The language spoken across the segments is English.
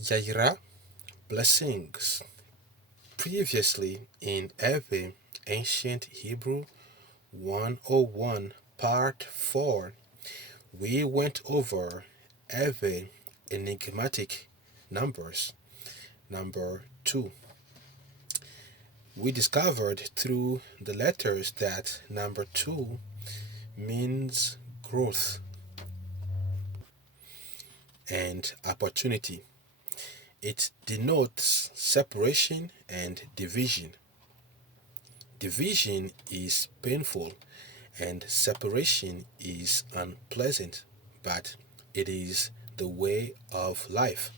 Yaira, blessings. Previously in Ewe Ancient Hebrew 101 Part 4, we went over Ewe Enigmatic numbers, number 2. We discovered through the letters that number 2 means growth and opportunity. It denotes separation and division. Division is painful and separation is unpleasant, but it is the way of life.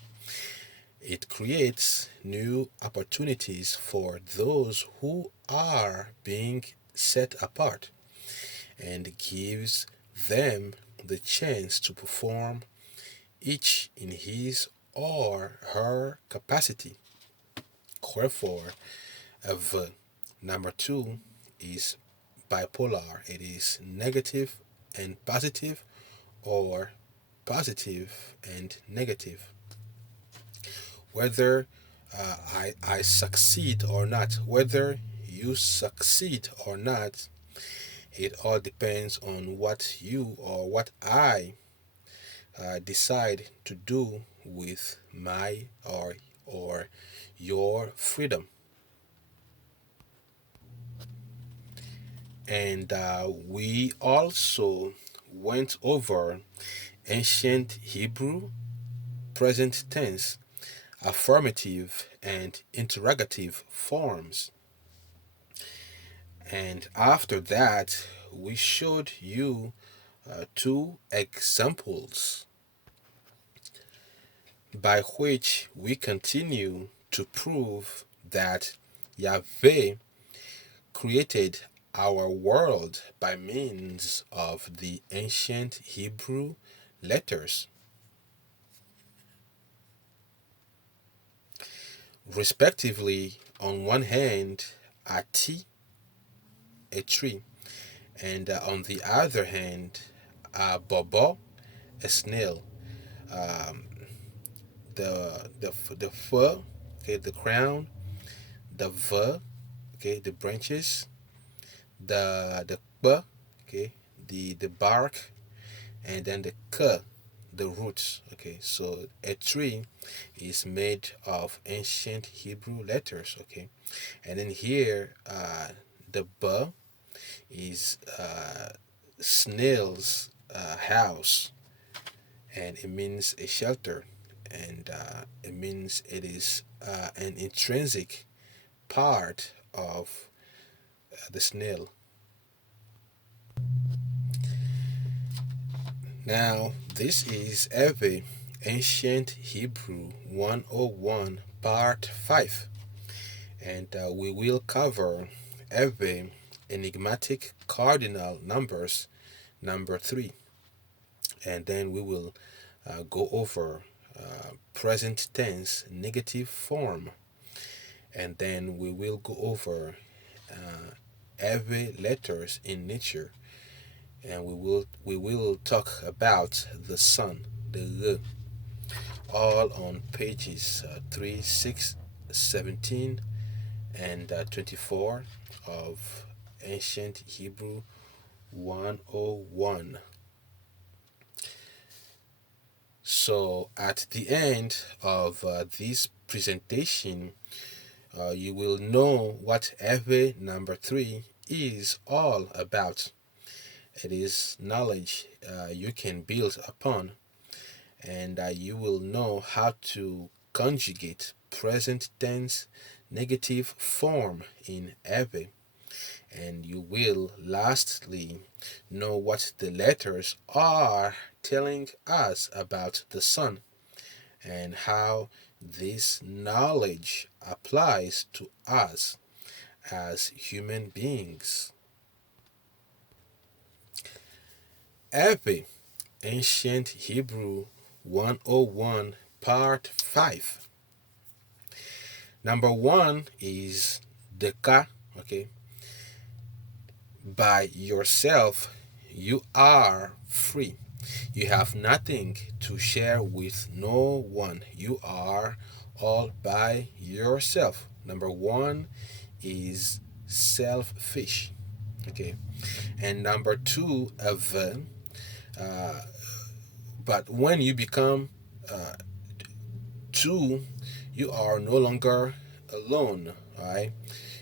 It creates new opportunities for those who are being set apart and gives them the chance to perform each in his or her capacity. Therefore, number 2 is bipolar. It is negative and positive, or positive and negative. Whether I succeed or not, whether you succeed or not, it all depends on what you or what I decide to do with my or your freedom. And we also went over ancient Hebrew present tense, affirmative and interrogative forms. And after that, we showed you two examples by which we continue to prove that Yahweh created our world by means of the ancient Hebrew letters. Respectively, on one hand, Ati, a tree, and on the other hand, Bobo, a snail. Um, the fur, okay, the crown, the v, okay, the branches, the b, okay, the bark, and then the k, the roots. Okay, so a tree is made of ancient Hebrew letters. Okay, and then here the b is snail's house, and it means a shelter, and it means it is an intrinsic part of the snail. Now, this is Ewe Ancient Hebrew 101 Part 5, and we will cover Ewe Enigmatic Cardinal numbers number 3, and then we will go over present tense negative form, and then we will go over Ewe letters in nature, and we will talk about the sun, the all on pages 3, 6, 17, and 24 of Ancient Hebrew 101. So at the end of this presentation, you will know what Ewe number 3 is all about. It is knowledge you can build upon, and you will know how to conjugate present tense negative form in Ewe, and you will lastly know what the letters are telling us about the sun and how this knowledge applies to us as human beings. Ewe Ancient Hebrew 101 Part 5. Number 1 is deka, okay? By yourself you are free. You have nothing to share with no one. You are all by yourself. Number one is selfish. Okay. And number two, uh, but when you become two, you are no longer alone. All right.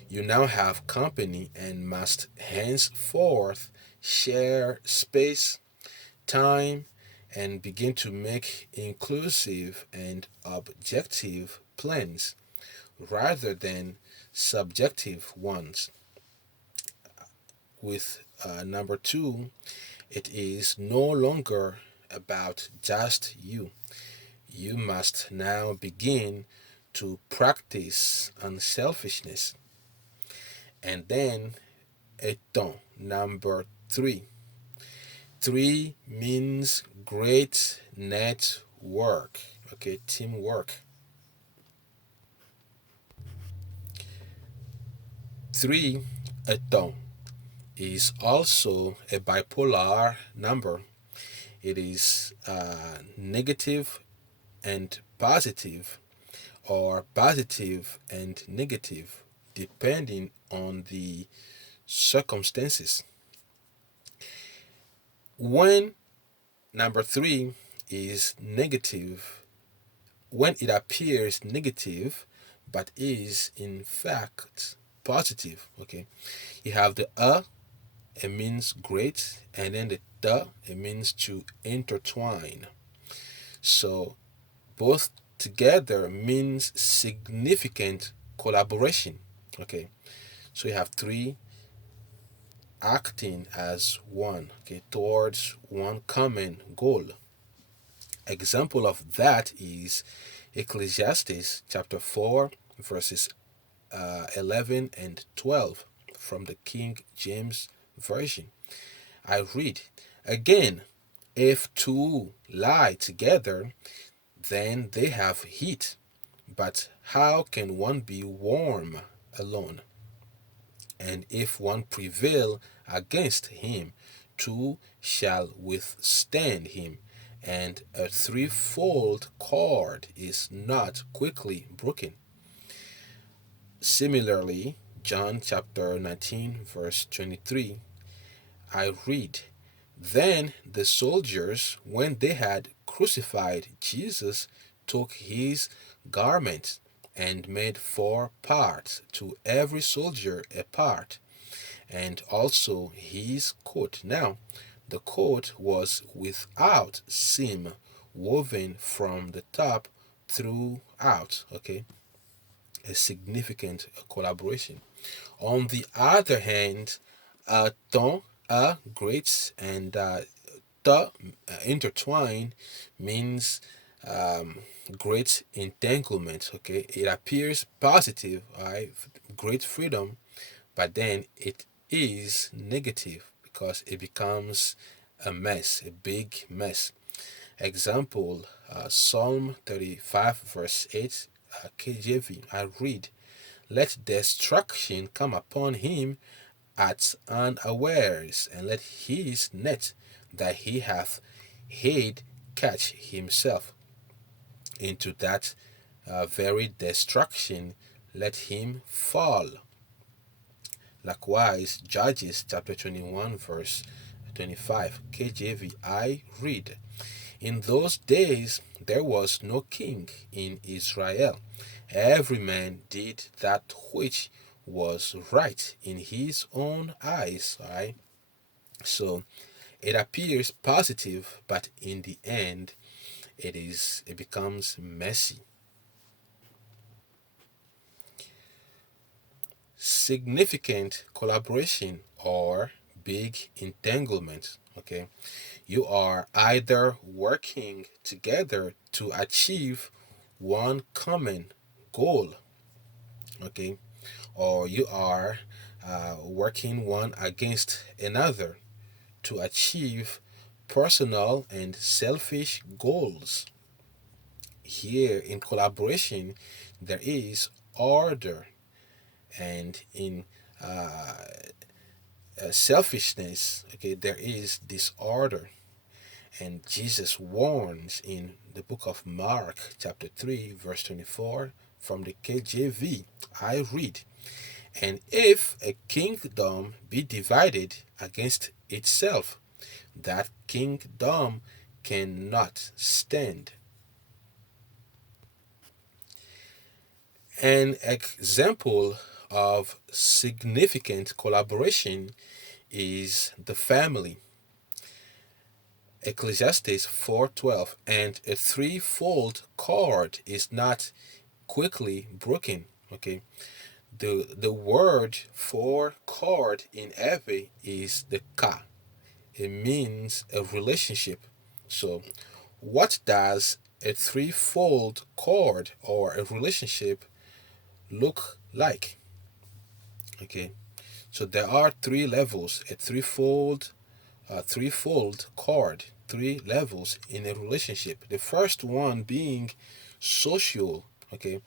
You now have company and must henceforth share space, time, and begin to make inclusive and objective plans rather than subjective ones. With number two, it is no longer about just you. You must now begin to practice unselfishness. And then, eton, number three. Three means great network, okay, teamwork. Three, eton, is also a bipolar number. It is negative and positive, or positive and negative, depending on the circumstances. When number three is negative, when it appears negative but is in fact positive, okay, you have the it means great, and then the it means to intertwine. So both together means significant collaboration. Okay, so you have three acting as one, okay, towards one common goal. Example of that is Ecclesiastes chapter 4 verses 11 and 12 from the King James Version. I read, again, if two lie together, then they have heat. But how can one be warm alone? And if one prevail against him, two shall withstand him, and a threefold cord is not quickly broken. Similarly, John chapter 19, verse 23, I read, then the soldiers, when they had crucified Jesus, took his garment and made four parts, to every soldier a part, and also his coat. Now, the coat was without seam, woven from the top throughout. Okay, a significant collaboration. On the other hand, ton, great, and the intertwine means um, great entanglement. Okay, it appears positive, right? Great freedom, but then it is negative because it becomes a mess, a big mess. Example, Psalm 35, verse 8, KJV. I read, let destruction come upon him at unawares, and let his net that he hath hid catch himself. Into that very destruction let him fall. Likewise, Judges chapter 21, verse 25, KJV, I read, in those days there was no king in Israel. Every man did that which was right in his own eyes. All right. So it appears positive, but in the end, it becomes messy. Significant collaboration or big entanglement. Okay, you are either working together to achieve one common goal, okay, or you are working one against another to achieve personal and selfish goals. Here in collaboration, there is order, and in uh, selfishness, okay, there is disorder. And Jesus warns in the book of Mark, chapter 3, verse 24, from the KJV. I read, "And if a kingdom be divided against itself, that kingdom cannot stand." An example of significant collaboration is the family. Ecclesiastes 4:12, "And a threefold cord is not quickly broken." Okay, the word for cord in Ewe is the ka. It means a relationship. So, what does a threefold cord or a relationship look like? Okay, so there are three levels, a threefold cord, three levels in a relationship. The first one being social. Okay,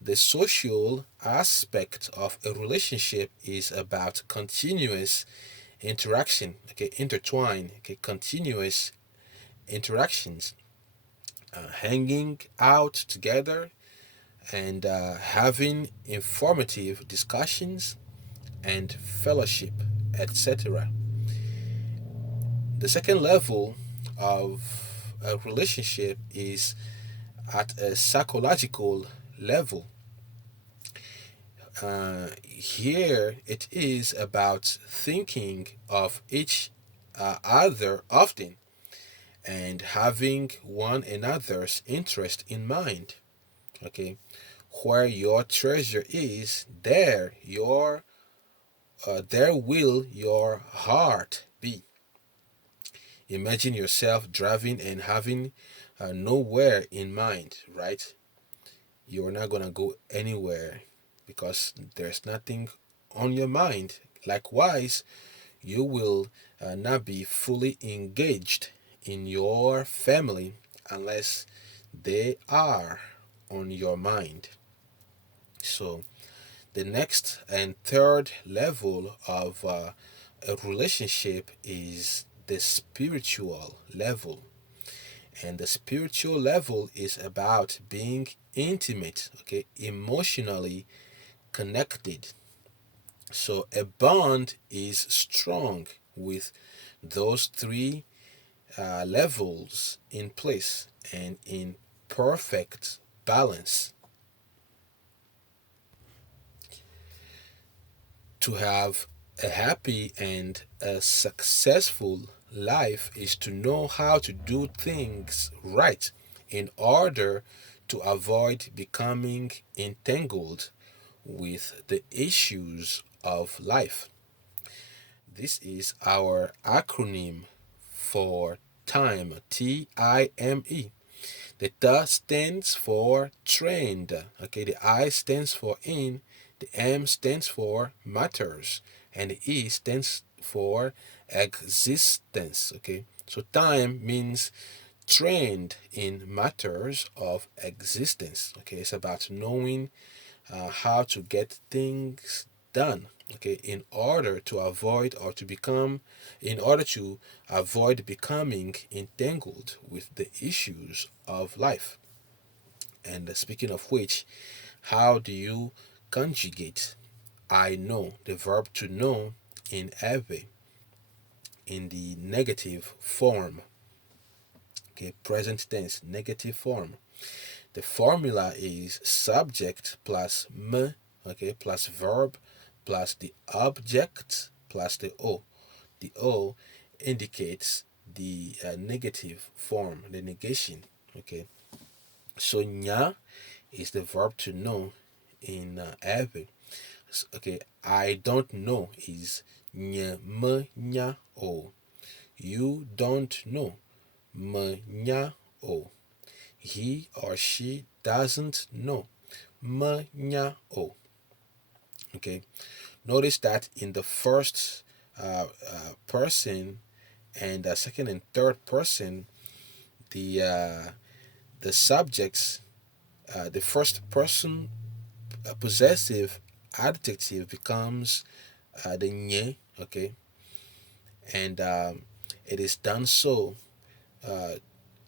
the social aspect of a relationship is about continuous interaction. Okay, intertwine. Okay, continuous interactions, hanging out together and having informative discussions and fellowship, etc. The second level of a relationship is at a psychological level. Here it is about thinking of each other often and having one another's interest in mind. Okay, where your treasure is, there will your heart be. Imagine yourself driving and having nowhere in mind, right? You're not gonna go anywhere because there's nothing on your mind. Likewise, you will not be fully engaged in your family unless they are on your mind. So, the next and third level of a relationship is the spiritual level. And the spiritual level is about being intimate, okay, emotionally connected. So a bond is strong with those three levels in place and in perfect balance. To have a happy and a successful life is to know how to do things right in order to avoid becoming entangled with the issues of life. This is our acronym for time, TIME. The T stands for trained. Okay, the I stands for in, the M stands for matters, and the E stands for existence. Okay, so time means trained in matters of existence. Okay, it's about knowing how to get things done. Okay, in order to avoid becoming entangled with the issues of life. And speaking of which, how do you conjugate I know, the verb to know, in Ewe, in the negative form? Okay, present tense, negative form. The formula is subject plus m, okay, plus verb plus the object plus the o. The o indicates the negative form, the negation. Okay, so nya is the verb to know in Ewe. Okay, I don't know is nye me nya o. You don't know me nya o. He or she doesn't know me nya o. Okay, notice that in the first person and the second and third person, the uh, the subjects, the first person possessive adjective becomes the nye. Okay, and it is done so uh,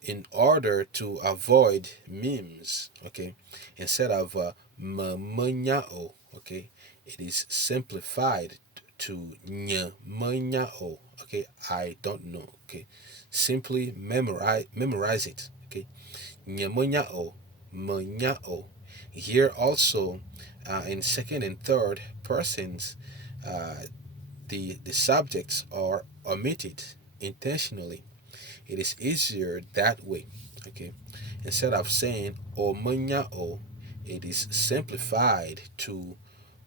in order to avoid memes, okay, instead of mmanyao, okay, it is simplified to nyamanyao, okay. I don't know, okay. Simply memorize it, okay. Nyamanyao, manyao. Here also, in second and third persons, uh, the subjects are omitted intentionally. It is easier that way. Okay. Instead of saying o manya o, it is simplified to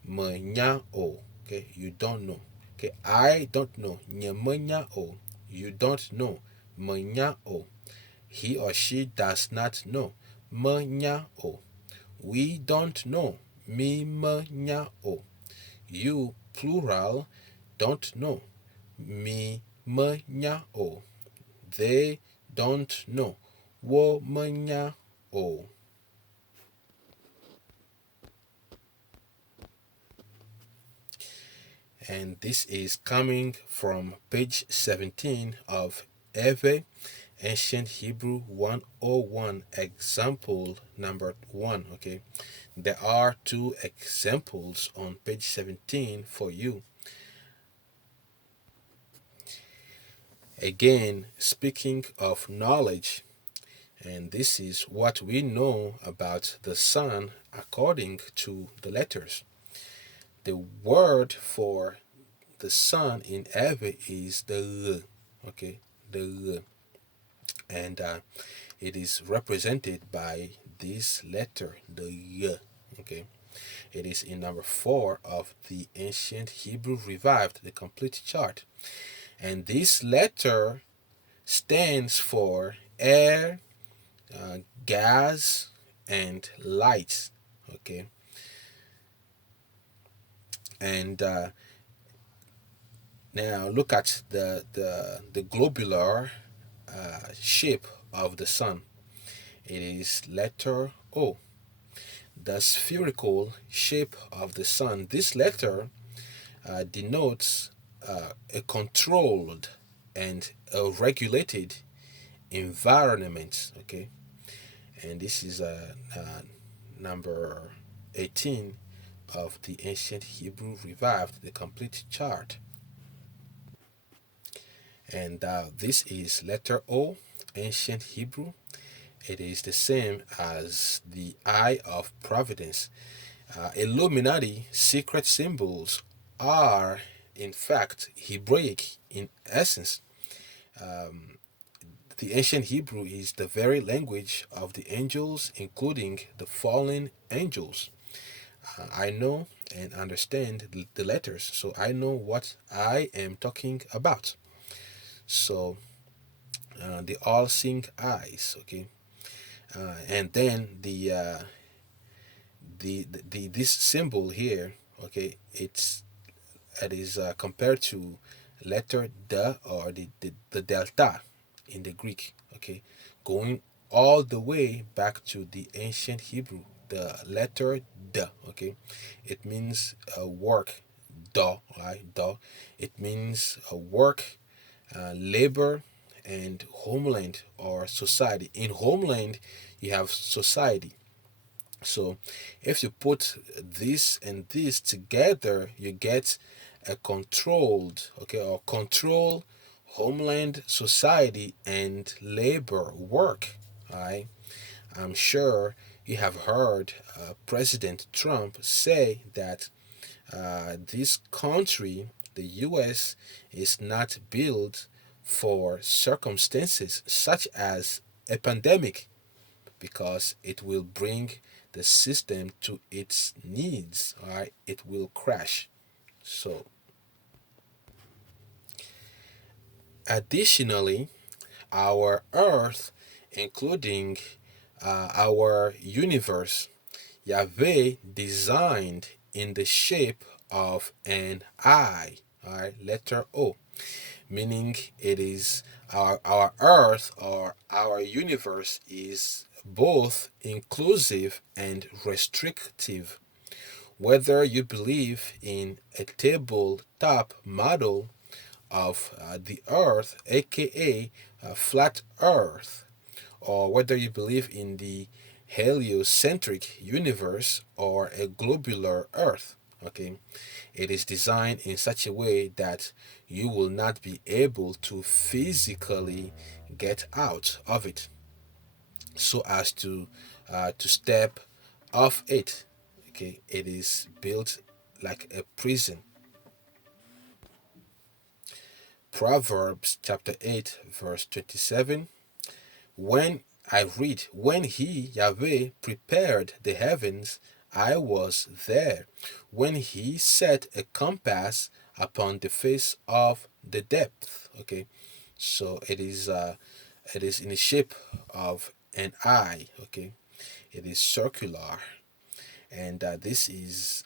manya o. Okay. You don't know. Okay. I don't know. Nyamanya o. You don't know. Manya o. He or she does not know. Manya o. We don't know. Mi manya o. You plural don't know. Mi manya o. They don't know. Womanya o. And this is coming from page 17 of Eʋe Ancient Hebrew 101, example number 1. Okay, there are two examples on page 17 for you. Again, speaking of knowledge, and this is what we know about the sun according to the letters. The word for the sun in Ewe is the R, okay, the R, and it is represented by this letter, the Y, okay. It is in number 4 of the Ancient Hebrew Revived, the complete chart, and this letter stands for air, gas, and light, okay. And now look at the globular shape of the sun. It is letter O. The spherical shape of the sun. This letter denotes a controlled and a regulated environment. Okay, and this is number 18 of the Ancient Hebrew Revived, the complete chart. And this is letter O, Ancient Hebrew. It is the same as the Eye of Providence. Illuminati secret symbols are, in fact, Hebraic in essence. The ancient Hebrew is the very language of the angels, including the fallen angels. I know and understand the letters, so I know what I am talking about. So the all-seeing eyes, okay, and then the this symbol here, okay, it is compared to letter the or the delta in the Greek, okay, going all the way back to the ancient Hebrew, the letter the, okay, it means work, do, right, do, it means work, labor, and homeland or society. In homeland, you have society. So if you put this and this together, you get a controlled, okay, or control homeland, society, and labor work. All right. I'm sure you have heard President Trump say that this country, the US, is not built for circumstances such as a pandemic because it will bring the system to its needs. All right, it will crash. So, additionally, our Earth, including our universe, Yahweh designed in the shape of an eye, all right, letter O, meaning it is our earth or our universe is both inclusive and restrictive. Whether you believe in a tabletop model of the earth, aka a flat Earth, or whether you believe in the heliocentric universe or a globular Earth. Okay, it is designed in such a way that you will not be able to physically get out of it, so as to step off it. Okay, it is built like a prison. Proverbs chapter 8 verse 27. When I read, when he, Yahweh, prepared the heavens, I was there. When he set a compass upon the face of the depth. Okay, so it is in the shape of an eye. Okay, it is circular, and this is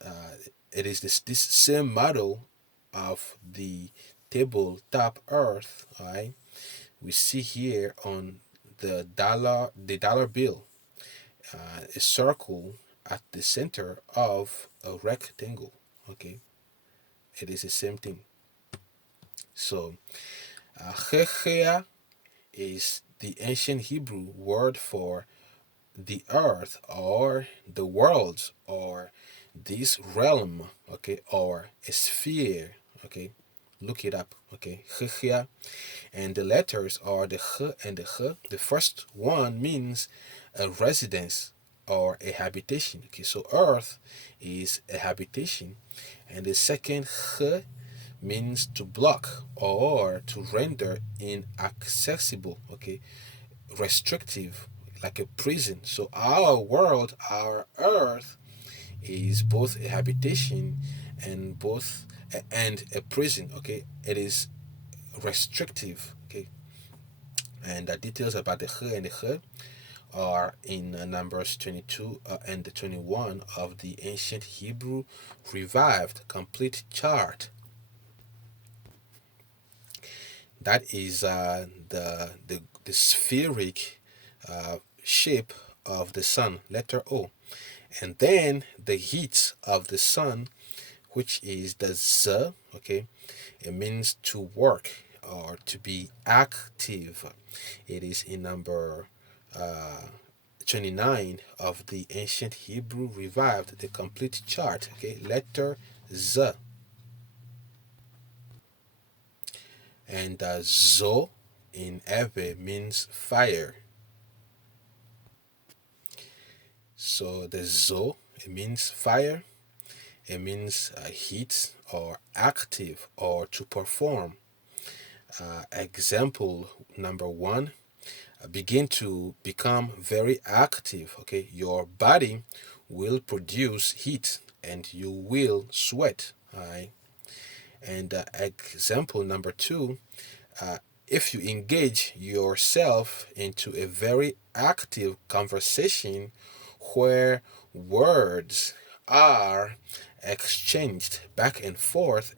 it is this same model of the tabletop Earth. All right, we see here on the dollar bill, a circle at the center of a rectangle. Okay, it is the same thing. So Chechea is the ancient Hebrew word for the earth or the world or this realm. Okay, or a sphere. Okay, look it up. Okay, Chechea, and the letters are the Ch and the H. The first one means a residence or a habitation. Okay, so earth is a habitation, and the second Ch means to block or to render inaccessible. Okay, restrictive, like a prison. So our world, our earth, is both a habitation and and a prison. Okay, it is restrictive. Okay, and the details about the H and the H are in Numbers 22 and 21 of the ancient Hebrew revived complete chart. That is the spheric shape of the sun, letter O, and then the heat of the sun, which is the Z. Okay, it means to work or to be active. It is in number uh, 29 of the ancient Hebrew revived, the complete chart. Okay, letter Z. And Zo in Ewe means fire. So the Zo, it means fire. It means heat or active or to perform. Example number one, begin to become very active. Okay, your body will produce heat and you will sweat. All right. And example number two, uh, if you engage yourself into a very active conversation where words are exchanged back and forth,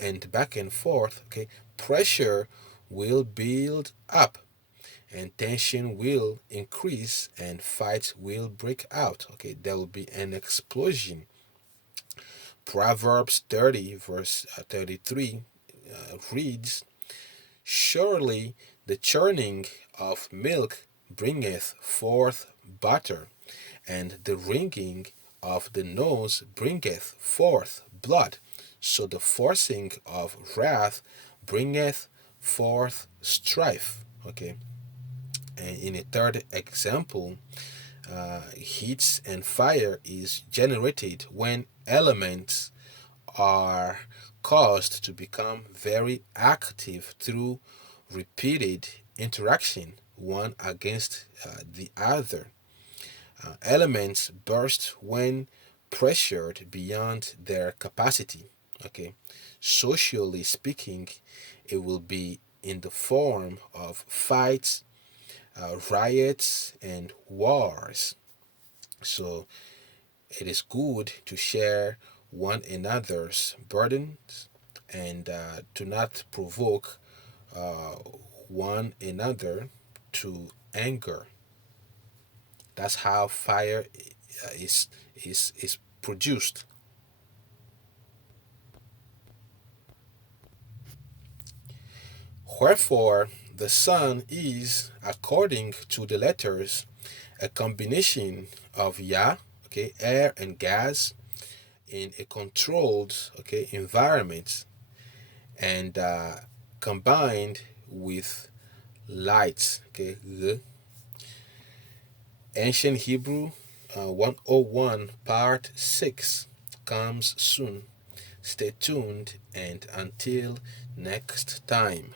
okay, pressure will build up and tension will increase and fights will break out. Okay, there will be an explosion. Proverbs 30 verse 33 reads, surely the churning of milk bringeth forth butter, and the wringing of the nose bringeth forth blood. So the forcing of wrath bringeth forth strife. Okay. And in a third example, heat and fire is generated when elements are caused to become very active through repeated interaction one against the other. Elements burst when pressured beyond their capacity. Okay, socially speaking, it will be in the form of fights, riots, and wars. So it is good to share one another's burdens and to not provoke uh, one another to anger. That's how fire is produced. Wherefore The sun is, according to the letters, a combination of air and gas in a controlled, environment, and combined with light, Ancient Hebrew 101 Part 6 comes soon. Stay tuned, and until next time.